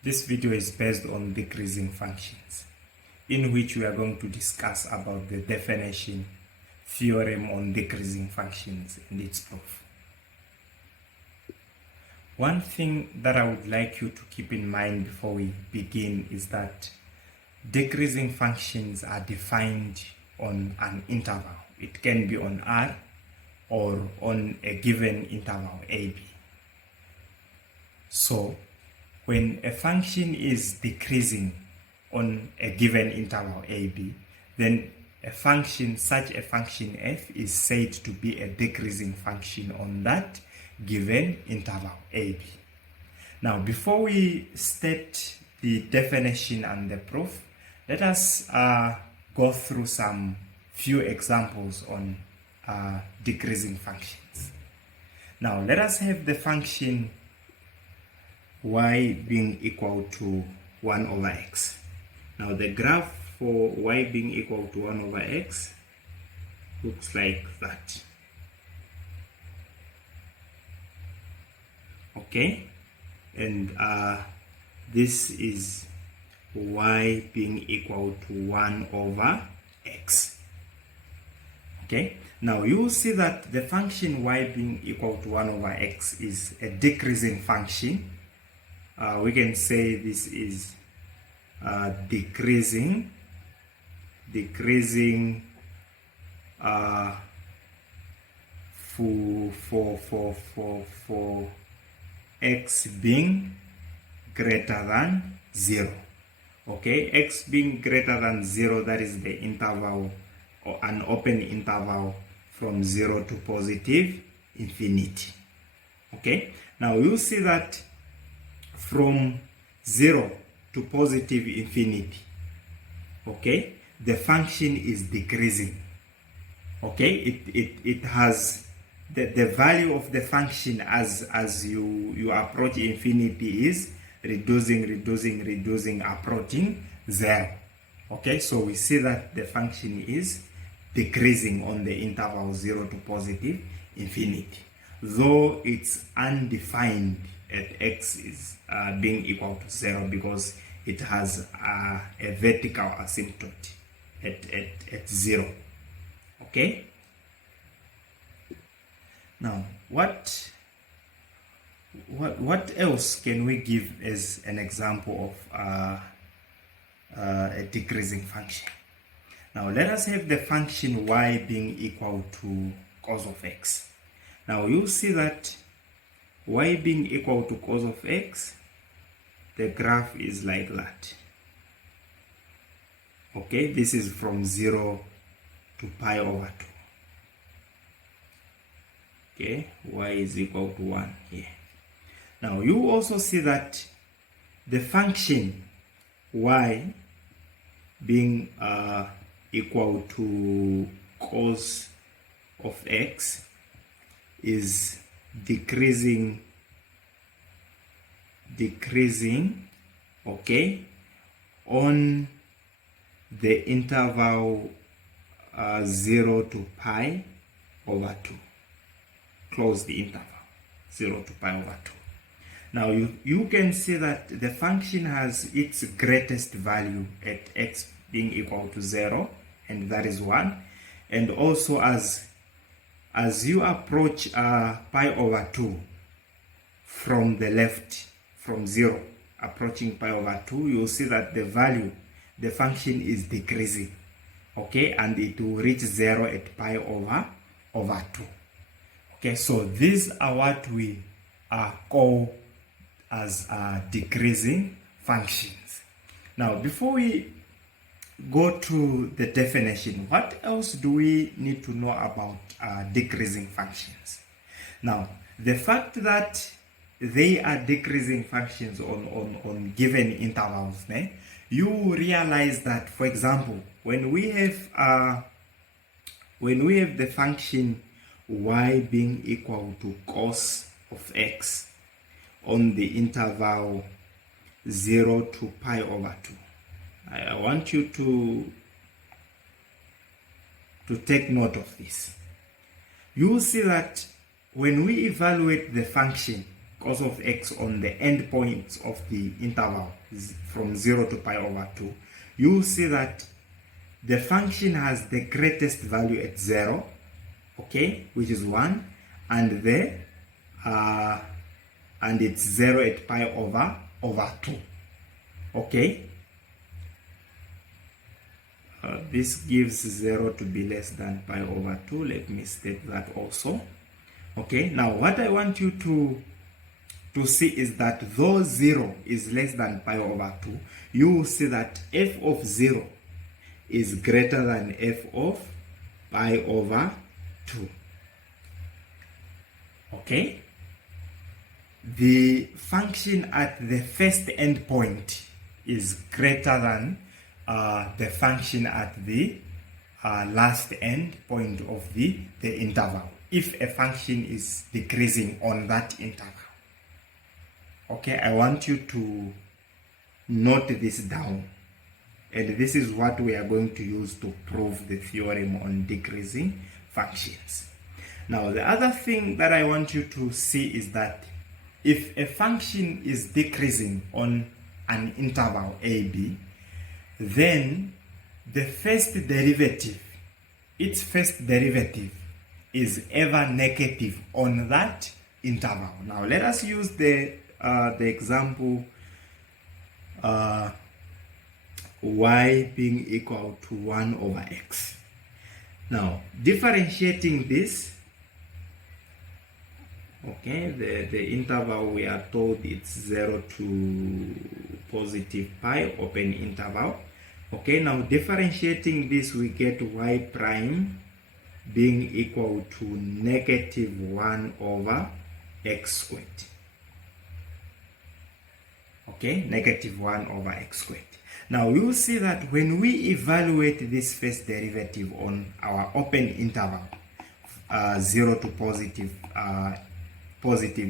This video is based on decreasing functions, in which we are going to discuss about the definition, theorem on decreasing functions, and its proof. One thing that I would like you to keep in mind before we begin is that decreasing functions are defined on an interval. It can be on R or on a given interval AB. So when a function is decreasing on a given interval AB, then such a function f is said to be a decreasing function on that given interval AB. Now, before we state the definition and the proof, let us go through some few examples on decreasing functions. Now, let us have the function y being equal to 1 over x. Now, the graph for y being equal to 1 over x looks like that. Okay, and this is y being equal to 1 over x. Okay, now you will see that the function y being equal to 1 over x is a decreasing function. We can say this is decreasing for x being greater than 0. Okay, x being greater than 0, that is the interval or an open interval from 0 to positive infinity. Okay, now you see that from 0 to positive infinity, okay, the function is decreasing. Okay, it has the value of the function as you approach infinity is reducing, approaching 0. Okay, so we see that the function is decreasing on the interval 0 to positive infinity, though it's undefined at x is being equal to 0 because it has a vertical asymptote at 0. Okay, now what else can we give as an example of a decreasing function? Now let us have the function y being equal to cos of x. Now you see that y being equal to cos of x, the graph is like that. Okay, this is from 0 to pi over 2. Okay, y is equal to 1 here. Now you also see that the function y being equal to cos of x is decreasing, okay, on the interval 0 to pi over 2. Close the interval 0 to pi over 2. Now you can see that the function has its greatest value at x being equal to 0, and that is 1, and also as you approach pi over 2 from the left, from 0 approaching pi over 2, you'll see that the function is decreasing. Okay, and it will reach 0 at pi over 2. Okay, so these are what we call as decreasing functions. Now, before we go to the definition, what else do we need to know about decreasing functions? Now, the fact that they are decreasing functions on given intervals, you realize that, for example, when we have the function y being equal to cos of x on the interval 0 to pi over 2, I want you to take note of this. You will see that when we evaluate the function cos of x on the end points of the interval from 0 to pi over 2, you will see that the function has the greatest value at 0, okay, which is 1, and it's 0 at pi over 2, okay. This gives 0 to be less than pi over 2. Let me state that also. Okay, now what I want you to see is that though 0 is less than pi over 2, you will see that f of 0 is greater than f of pi over 2. Okay, the function at the first endpoint is greater than the function at the last end point of the interval, if a function is decreasing on that interval. Okay, I want you to note this down, and this is what we are going to use to prove the theorem on decreasing functions. Now, the other thing that I want you to see is that if a function is decreasing on an interval AB, then the first derivative, its first derivative is ever negative on that interval. Now let us use the example y being equal to 1 over x. Now differentiating this, okay, the interval we are told it's 0 to positive pi, open interval. Okay, now differentiating this, we get y prime being equal to negative 1 over x squared. Okay, negative 1 over x squared. Now you will see that when we evaluate this first derivative on our open interval, 0 to positive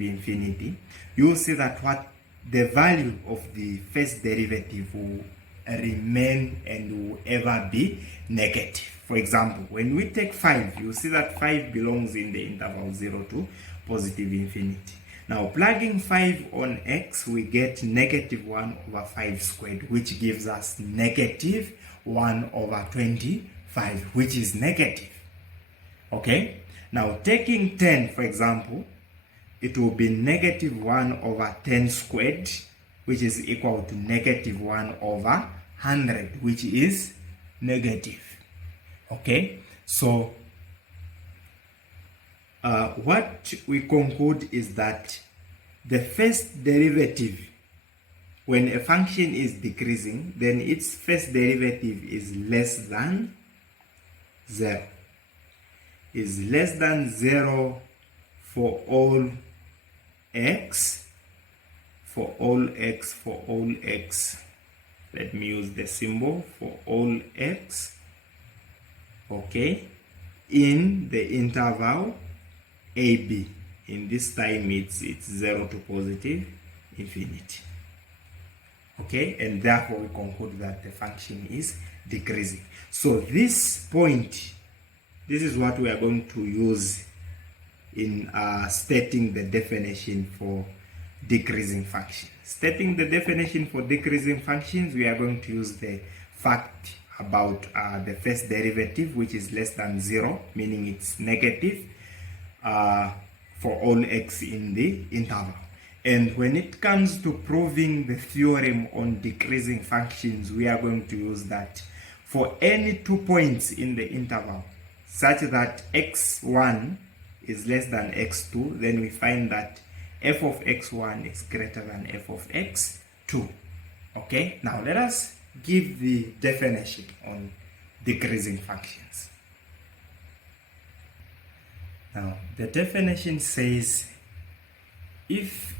infinity, you will see that what the value of the first derivative will remain and will ever be negative. For example, when we take 5, you see that 5 belongs in the interval 0 to positive infinity. Now plugging 5 on x, we get negative 1 over 5 squared, which gives us negative 1 over 25, which is negative. Okay, now taking 10, for example, it will be negative 1 over 10 squared, which is equal to negative 1 over 100, which is negative. Okay, so what we conclude is that the first derivative, when a function is decreasing, then its first derivative is less than 0. Is less than 0 for all x, for all x, for all x. Let me use the symbol for all x, okay, in the interval AB. In this time it's 0 to positive infinity. Okay, and therefore we conclude that the function is decreasing. So this point, this is what we are going to use in stating the definition for decreasing functions. Stating the definition for decreasing functions, we are going to use the fact about the first derivative, which is less than 0, meaning it's negative for all x in the interval. And when it comes to proving the theorem on decreasing functions, we are going to use that for any 2 points in the interval such that x1 is less than x2, then we find that f of x1 is greater than f of x2. Okay, now let us give the definition on decreasing functions. Now the definition says, if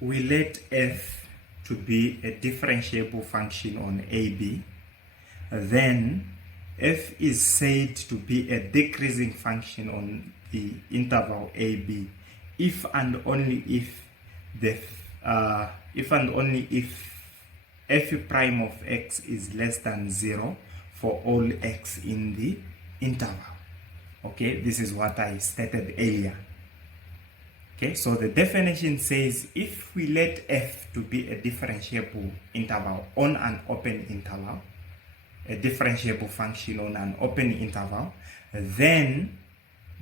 we let f to be a differentiable function on AB, then f is said to be a decreasing function on the interval AB if and only if f prime of x is less than 0 for all x in the interval. Okay, this is what I stated earlier. Okay, so the definition says if we let f to be a differentiable interval on an open interval, a differentiable function on an open interval, then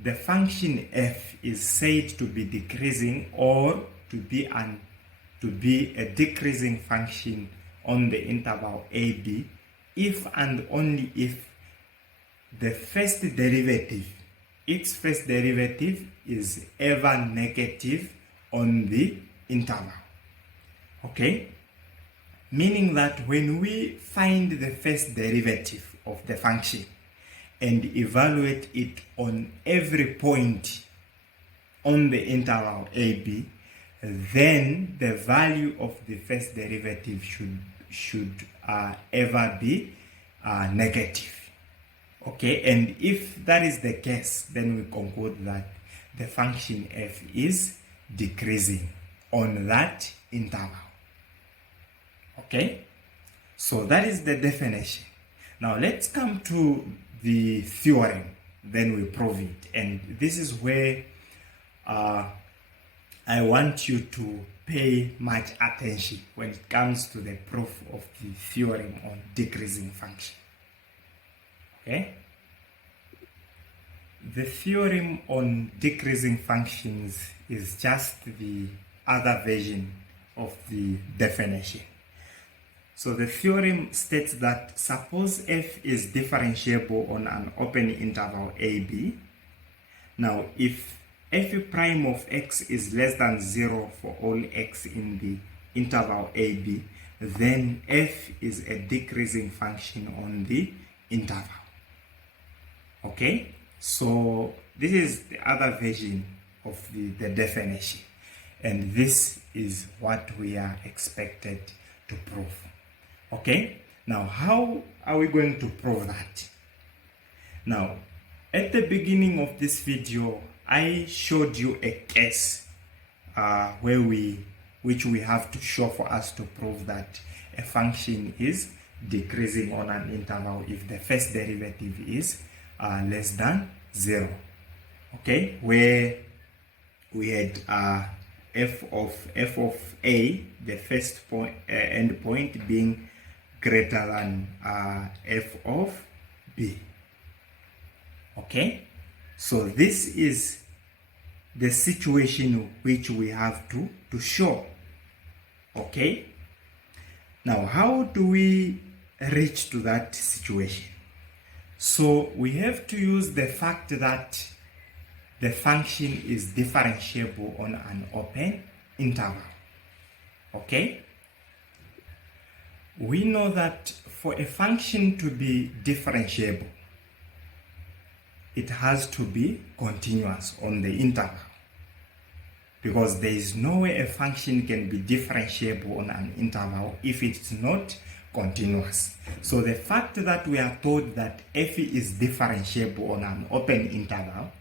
the function f is said to be decreasing or to be a decreasing function on the interval ab if and only if the first derivative, its first derivative is ever negative on the interval. Okay? Meaning that when we find the first derivative of the function and evaluate it on every point on the interval AB, then the value of the first derivative should ever be negative. Okay, and if that is the case, then we conclude that the function f is decreasing on that interval. Okay, so that is the definition. Now let's come to the theorem, then we prove it. And this is where I want you to pay much attention when it comes to the proof of the theorem on decreasing function. Okay? The theorem on decreasing functions is just the other version of the definition. So the theorem states that suppose f is differentiable on an open interval AB. Now if f prime of x is less than 0 for all x in the interval AB, then f is a decreasing function on the interval. Okay, so this is the other version of the definition, and this is what we are expected to prove. Okay, now how are we going to prove that? Now, at the beginning of this video, I showed you a case which we have to show for us to prove that a function is decreasing on an interval if the first derivative is less than 0. Okay, where we had f of a, the first point end point being greater than f of b. Okay, so this is the situation which we have to show. Okay, now how do we reach to that situation? So we have to use the fact that the function is differentiable on an open interval. Okay, we know that for a function to be differentiable, it has to be continuous on the interval, because there is no way a function can be differentiable on an interval if it's not continuous. So the fact that we are told that f is differentiable on an open interval,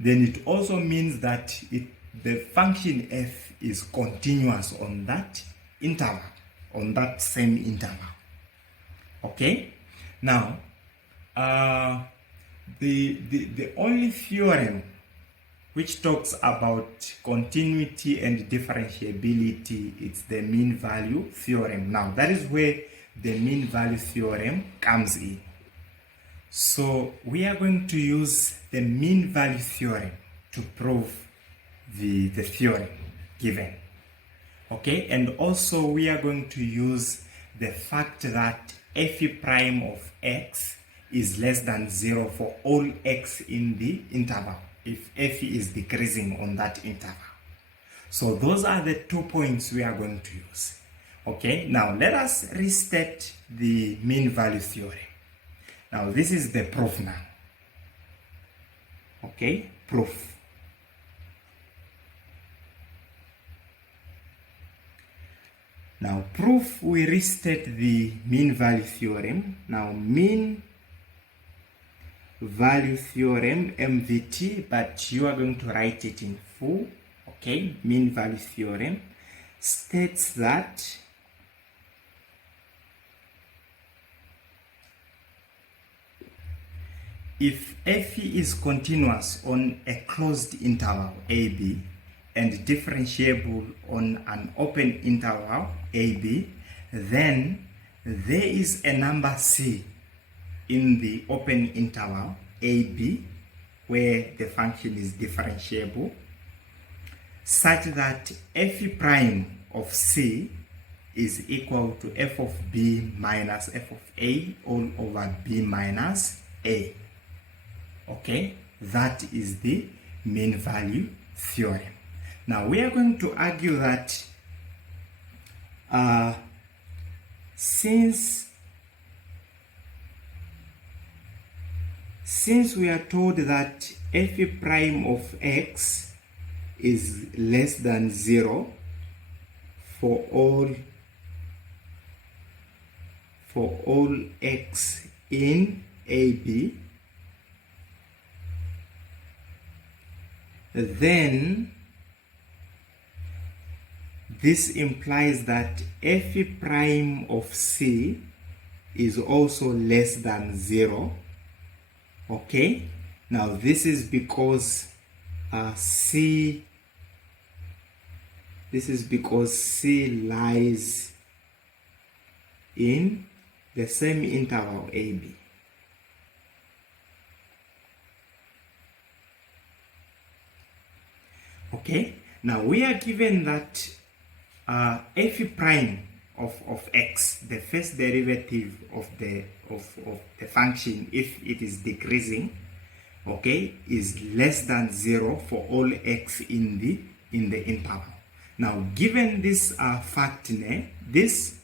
then it also means that the function f is continuous on that interval, on that same interval. Okay, now the only theorem which talks about continuity and differentiability, it's the mean value theorem. Now that is where the mean value theorem comes in. So we are going to use the mean value theorem to prove the theorem given. Okay, and also we are going to use the fact that f prime of x is less than 0 for all x in the interval, if f is decreasing on that interval. So those are the 2 points we are going to use. Okay, now let us restate the mean value theorem. Now this is the proof now. Okay, proof. Now proof, we restate the mean value theorem. Now mean value theorem, MVT, but you are going to write it in full. Okay, mean value theorem states that if f is continuous on a closed interval AB and differentiable on an open interval AB, then there is a number C in the open interval AB where the function is differentiable, such that f prime of C is equal to f of B minus f of A all over B minus A. Okay, that is the mean value theorem. Now we are going to argue that since we are told that f prime of x is less than 0 for all x in AB, then this implies that f prime of C is also less than 0. Okay, now this is because C lies in the same interval AB. Okay, now we are given that f prime of x, the first derivative of the function, if it is decreasing, okay, is less than 0 for all x in the interval. Now given this fact, this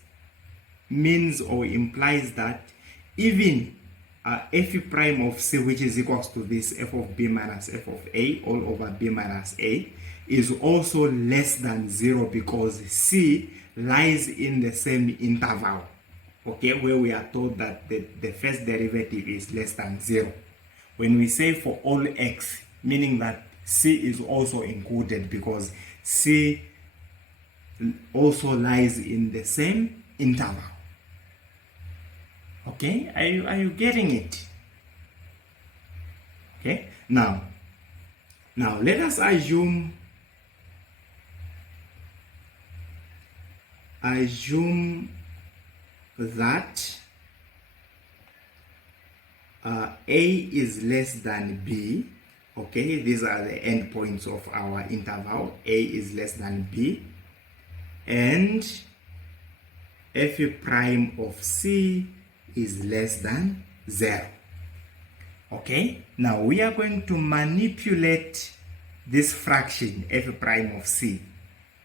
means or implies that even f prime of C, which is equals to this f of B minus f of A all over B minus A, is also less than 0 because C lies in the same interval, okay, where we are told that the first derivative is less than 0. When we say for all x, meaning that C is also included because C also lies in the same interval. Okay, are you getting it? Okay, now let us assume that A is less than B. Okay, these are the endpoints of our interval. A is less than B, and f prime of C is less than 0. Okay, now we are going to manipulate this fraction f prime of C,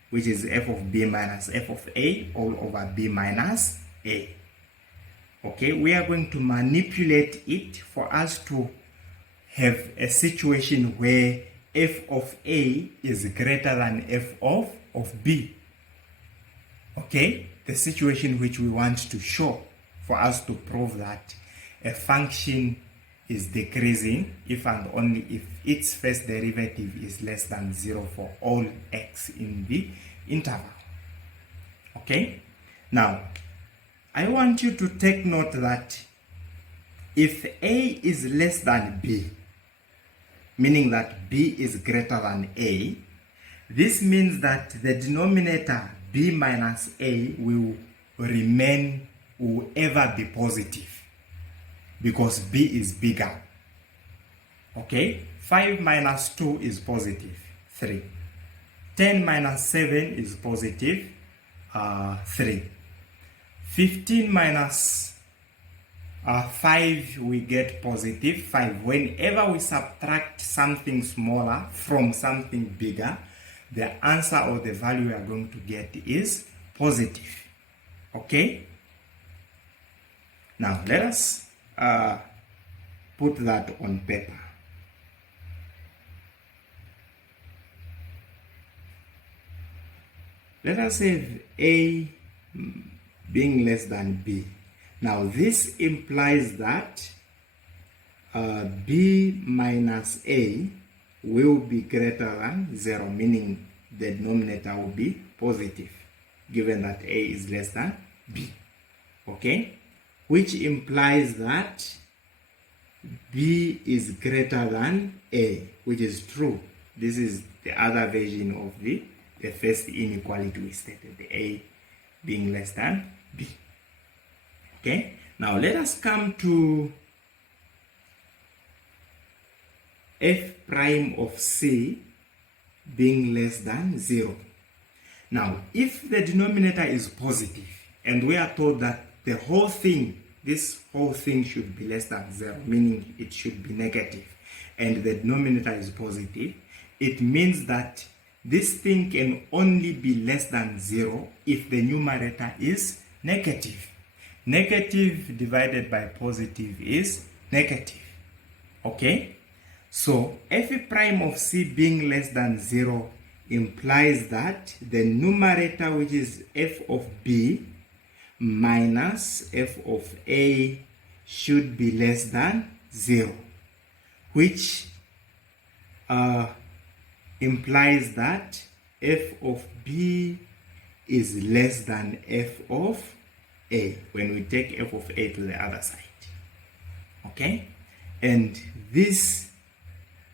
which is f of B minus f of A all over B minus A. Okay, we are going to manipulate it for us to have a situation where f of A is greater than f of B. Okay, the situation which we want to show for us to prove that a function is decreasing if and only if its first derivative is less than 0 for all x in the interval. Okay, now I want you to take note that if A is less than B, meaning that B is greater than A, this means that the denominator B minus A will ever be positive because B is bigger. Okay, 5 minus 2 is positive, 3. 10 minus 7 is positive, 3. 15 minus 5, we get positive 5. Whenever we subtract something smaller from something bigger, the answer or the value we are going to get is positive. Okay? Now let us put that on paper. Let us have A being less than B. Now this implies that B minus A will be greater than 0, meaning the denominator will be positive, given that A is less than B. Okay? Which implies that B is greater than A, which is true. This is the other version of the first inequality we stated, the A being less than B. Okay, now let us come to f prime of C being less than 0. Now, if the denominator is positive, and we are told that this whole thing should be less than 0, meaning it should be negative, and the denominator is positive, it means that this thing can only be less than 0 if the numerator is negative. Negative divided by positive is negative. Okay? So, f prime of C being less than 0 implies that the numerator, which is f of B minus f of A, should be less than 0, which implies that f of B is less than f of A when we take f of A to the other side. Okay? And this,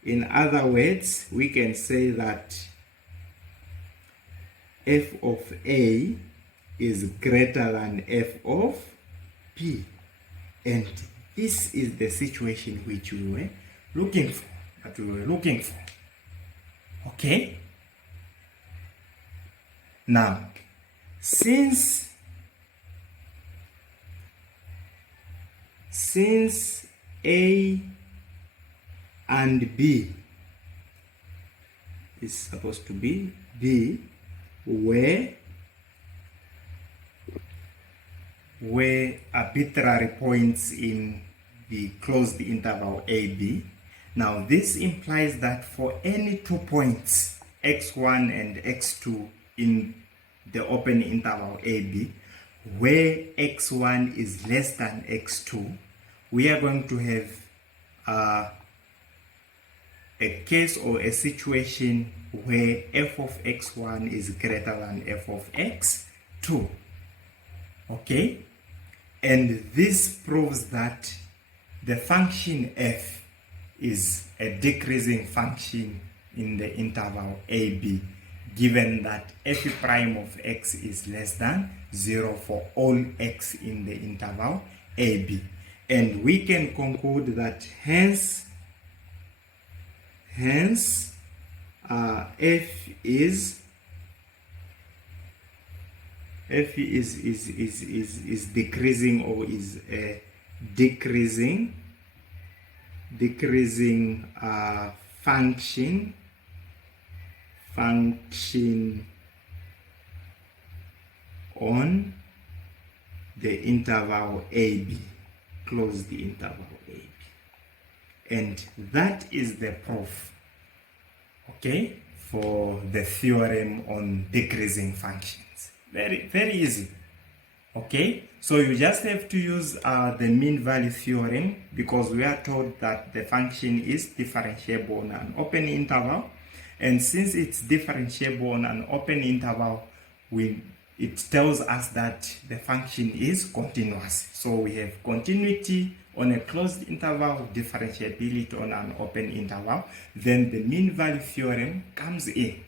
in other words, we can say that f of A is greater than f of B. And this is the situation which we were looking for, Okay? Now, since A and B is supposed to be B, where arbitrary points in the closed interval AB. Now this implies that for any 2 points, x1 and x2 in the open interval AB, where x1 is less than x2, we are going to have a case or a situation where f of x1 is greater than f of x2. Okay? And this proves that the function f is a decreasing function in the interval AB, given that f prime of x is less than 0 for all x in the interval AB. And we can conclude that hence f is decreasing, or is a decreasing function on the interval AB, close the interval AB. And that is the proof, okay, for the theorem on decreasing functions. Very, very easy. Okay, so you just have to use the mean value theorem, because we are told that the function is differentiable on an open interval, and since it's differentiable on an open interval, it tells us that the function is continuous. So we have continuity on a closed interval, differentiability on an open interval. Then the mean value theorem comes in,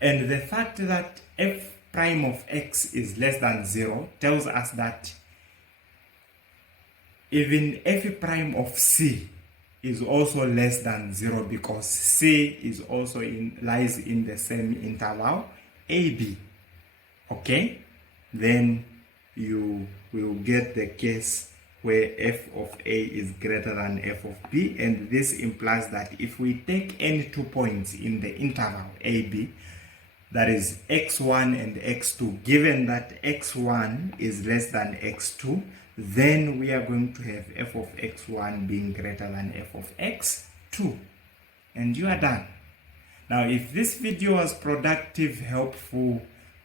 and the fact that f prime of x is less than 0 tells us that even f prime of C is also less than 0, because C is also lies in the same interval AB. Okay, then you will get the case where f of A is greater than f of B, and this implies that if we take any 2 points in the interval AB, that is x1 and x2, given that x1 is less than x2, then we are going to have f of x1 being greater than f of x2. And you are done. Now, if this video was productive, helpful,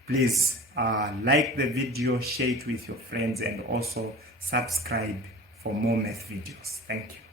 please like the video, share it with your friends, and also subscribe for more math videos. Thank you.